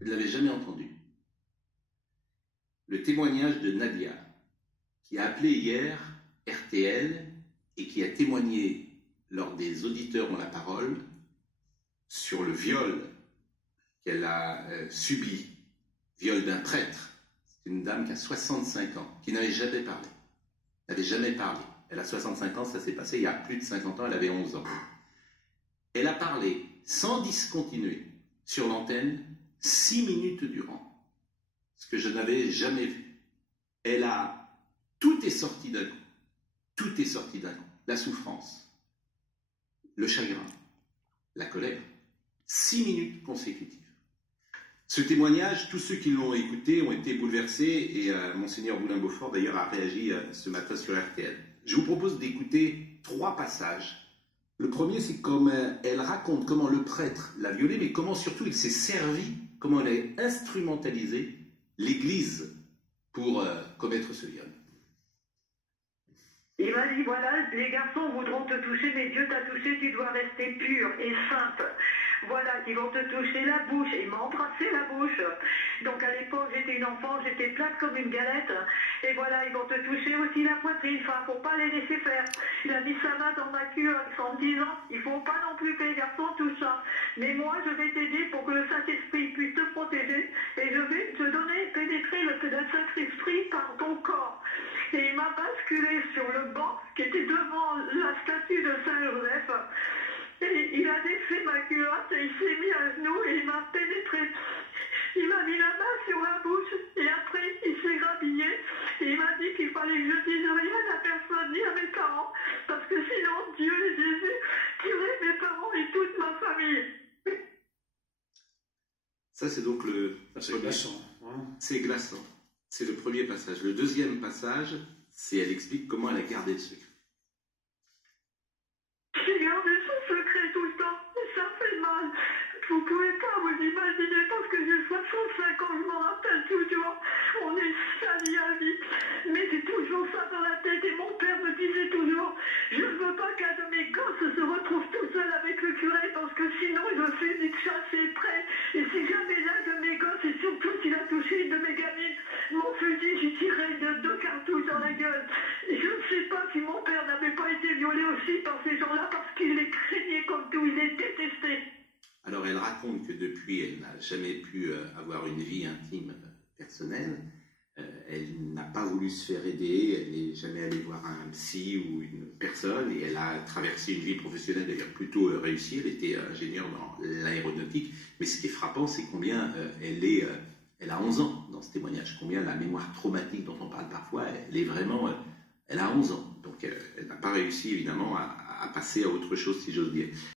Vous ne l'avez jamais entendu. Le témoignage de Nadia, qui a appelé hier RTL et qui a témoigné lors des auditeurs ont la parole sur le viol qu'elle a subi, viol d'un prêtre. C'est une dame qui a 65 ans, qui n'avait jamais parlé. N'avait jamais parlé. Elle a 65 ans, ça s'est passé il y a plus de 50 ans, elle avait 11 ans. Elle a parlé sans discontinuer sur l'antenne 6 minutes durant, ce que je n'avais jamais vu. Tout est sorti d'un coup. Tout est sorti d'un coup. La souffrance, le chagrin, la colère. 6 minutes consécutives. Ce témoignage, tous ceux qui l'ont écouté ont été bouleversés et Monseigneur Boulin-Beaufort d'ailleurs a réagi ce matin sur RTL. Je vous propose d'écouter 3 passages. Le premier, c'est comme elle raconte comment le prêtre l'a violée, mais comment surtout il s'est servi, comment elle a instrumentalisé l'Église pour commettre ce viol. Il m'a dit, voilà, les garçons voudront te toucher, mais Dieu t'a touché, tu dois rester pure et sainte. Voilà, ils vont te toucher la bouche. Et il m'a embrassé la bouche. Donc à l'époque, j'étais une enfant, j'étais plate comme une galette. Et voilà, ils vont te toucher aussi la poitrine. Enfin, faut pas les laisser faire. Il a dit, ça va dans ma culotte, en me disant, il faut pas non plus que les garçons touchent ça. Mais moi, je vais t'aider pour que le Saint-Esprit puisse te protéger. Et je vais te donner, pénétrer le Saint-Esprit par ton corps. Et il m'a basculé sur le banc qui était devant la statue de Saint-Joseph. Et il a défait ma culotte et il s'est mis à genoux et il m'a pénétré. Il m'a mis la main sur la bouche et après il s'est rhabillé et il m'a dit qu'il fallait que je dise rien à personne ni à mes parents parce que sinon Dieu et Jésus tueraient mes parents et toute ma famille. Ça c'est donc c'est glaçant. Hein. C'est glaçant. C'est le premier passage. Le deuxième passage, c'est elle explique comment elle a gardé le secret. J'ai gardé son secret tout le temps et ça fait mal. Vous pouvez pas vous imaginer parce que j'ai 65 ans, je m'en rappelle toujours. On est salis à vie. Mais j'ai toujours ça dans la tête et mon père me disait toujours, je ne veux pas qu'un de mes gosses se retrouve tout seul avec le curé parce que sinon il me fait une chasse et près. Et si jamais l'un de mes gosses, et surtout s'il a touché une de mes gamines, mon fusil, j'y tirais de 2 cartouches dans la gueule. Et je ne sais pas si mon père n'avait pas été violé aussi par ces gens-là parce qu'il les craignait comme tout, il les détestait. Alors elle raconte que depuis, elle n'a jamais pu avoir une vie intime personnelle. Elle n'a pas voulu se faire aider, elle n'est jamais allée voir un psy ou une personne et elle a traversé une vie professionnelle d'ailleurs plutôt réussie. Elle était ingénieure dans l'aéronautique. Mais ce qui est frappant, c'est combien elle a 11 ans dans ce témoignage, combien la mémoire traumatique dont on parle parfois, elle a 11 ans. Donc elle n'a pas réussi évidemment à passer à autre chose si j'ose dire.